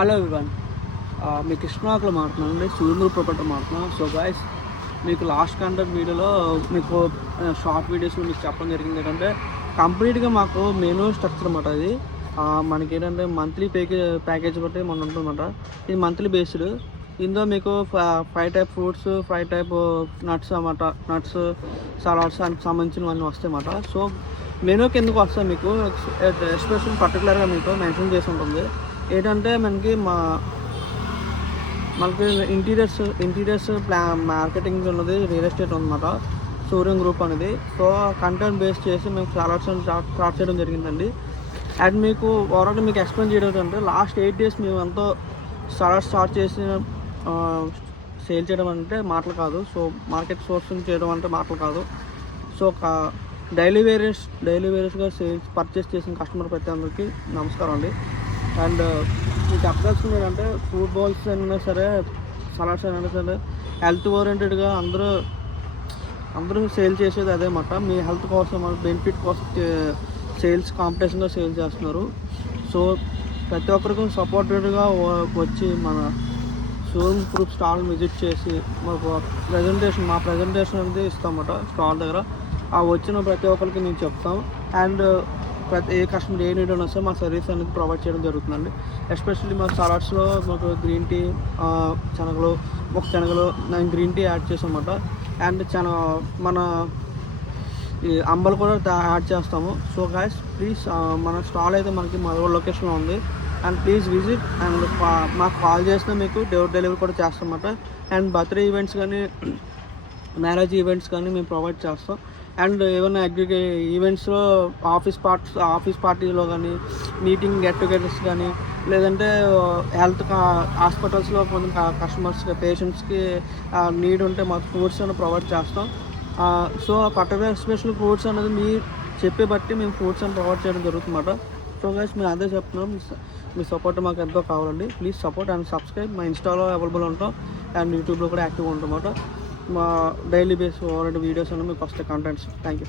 Hello everyone, మీ కృష్ణాకులో మాట్లాడుతున్నానండి. సూర్యమూరు proprietor మాట్లాడుతున్నాను. So guys, మీకు లాస్ట్ కంటెంట్ వీడియోలో మీకు షార్ట్ వీడియోస్లో మీకు చెప్పడం జరిగింది ఏంటంటే కంప్లీట్గా మాకు మెనూ స్ట్రక్చర్ అన్నమాట. అది మనకి ఏంటంటే మంత్లీ ప్యాకేజ్ బట్టి మనం ఉంటుందన్నమాట. ఇది మంత్లీ బేస్డ్. ఇందులో మీకు 5 టైప్ ఫ్రూట్స్, 5 టైప్ నట్స్ అన్నమాట. నట్స్, సలాడ్స్ అండ్ సంబంధించినవన్నీ వస్తాయి అన్నమాట. సో మెనూ కిందకు వస్తాయి మీకు ఎస్పెషల్ పర్టికులర్గా మీకు మెన్షన్ చేసి ఉంటుంది. ఏంటంటే మనకి ఇంటీరియర్స్ మార్కెటింగ్ ఉన్నది, రియల్ ఎస్టేట్ ఉందన్నమాట. సూర్యం గ్రూప్ అనేది. సో కంటెంట్ బేస్ చేసి మేము చాలా స్టార్ట్ చేయడం జరిగిందండి. అండ్ మీకు ఓవరాల్ మీకు ఎక్స్ప్లెయిన్ చేయడం అంటే లాస్ట్ 8 days మేము ఎంతో స్టార్ట్ చేసి సేల్ చేయడం అంటే మాటలు కాదు. సో మార్కెట్ సోర్సింగ్ చేయడం అంటే మాటలు కాదు. సో డైలీ వేరియస్గా పర్చేస్ చేసిన కస్టమర్ ప్రతి అందరికీ నమస్కారం అండి. అండ్ మీకు చెప్పదలుచుకుంది ఏంటంటే ఫ్రూట్ బౌల్స్ అయినా సరే, సలాడ్స్ అయినా సరే, హెల్త్ ఓరియంటెడ్గా అందరూ సేల్ చేసేది అదే మాట. మీ హెల్త్ కోసం, బెనిఫిట్ కోసం సేల్స్ కాంపిటీషన్గా సేల్ చేస్తున్నారు. సో ప్రతి ఒక్కరికి సపోర్టెడ్గా వచ్చి మన సూర్యం గ్రూప్ స్టాల్ విజిట్ చేసి మాకు మా ప్రజెంటేషన్ అనేది ఇస్తామన్నమాట స్టాల్ దగ్గర. ఆ వచ్చిన ప్రతి ఒక్కరికి మేము చెప్తాం. And A customer a need ఉన్నా సరే మా సర్వీస్ అనేది ప్రొవైడ్ చేయడం జరుగుతుందండి. ఎస్పెషల్లీ మా సలాడ్స్లో మాకు గ్రీన్ టీ, శనగలు నేను గ్రీన్ టీ యాడ్ చేసాం అన్నమాట. అండ్ మన ఈ అంబలు కూడా యాడ్ చేస్తాము. సో గైస్, ప్లీజ్ మన స్టాల్ అయితే మనకి మరో లొకేషన్లో ఉంది. And please visit. అండ్ మాకు కాల్ చేసినా మీకు డోర్ డెలివరీ కూడా చేస్తామన్నమాట. అండ్ బర్త్డే ఈవెంట్స్ కానీ, మ్యారేజ్ ఈవెంట్స్ కానీ మేము ప్రొవైడ్ చేస్తాం. అండ్ ఏమైనా ఈవెంట్స్లో ఆఫీస్ పార్టీలో కానీ, మీటింగ్ గెట్ టుగెదర్స్ కానీ, లేదంటే హెల్త్ హాస్పిటల్స్లో కొంత కస్టమర్స్కి, పేషెంట్స్కి నీడ్ ఉంటే మాకు ఫ్రూట్స్ అని ప్రొవైడ్ చేస్తాం. సో పర్టికులర్ స్పెషల్ ఫ్రూట్స్ అనేది మీరు చెప్పే బట్టి మేము ఫ్రూట్స్ అని ప్రొవైడ్ చేయడం జరుగుతుందన్నమాట. సో గైస్, మేము అదే చెప్తున్నాం, మీ సపోర్ట్ మాకు ఎంతో కావాలండి. Please support and subscribe. మా ఇన్స్టాలో అవైలబుల్ ఉంటాం అండ్ యూట్యూబ్లో కూడా యాక్టివ్గా ఉంటాం అన్నమాట. మా డైలీ బేస్ ఓవరాల్ వీడియోస్ అన్నీ మీకు వస్తాయి, కంటెంట్స్. Thank you.